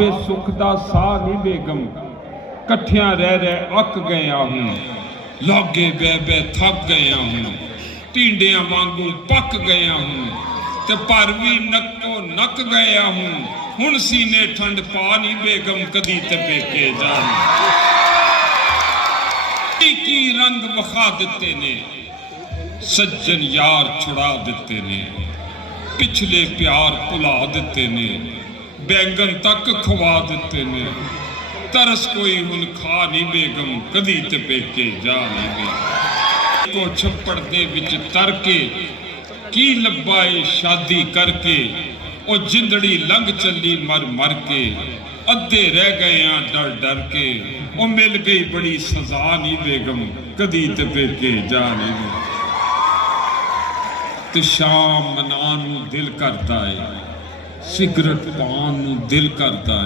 सुख दा साह नहीं बेगम कट्ठियां रह अक गया हूं लागे बह बह थक गया हूं टींडियां वांगू पक गया हूं ते पर भी नक्को नक गया हूं हुण सीने ठंड पा नहीं बेगम कदी ते पेके जान की रंग वखा दिते ने सज्जन यार छुड़ा दिते ने पिछले प्यार भुला दिते ने बैंगन तक खवा दिते ने तरस कोई हुन खा नहीं बेगम कदी ते पेके जा नहीं गई को छप्पड़ दे विच तर के की लब्बाए शादी करके ओ जिंदड़ी लंघ चली मर मर के अद्धे रह गए डर डर के ओ मिल गई बड़ी सजा नहीं बेगम कदी ते पेके जा नहीं गई ते शाम मनान नूं दिल करदा है सिगरट पान नूं दिल करदा है।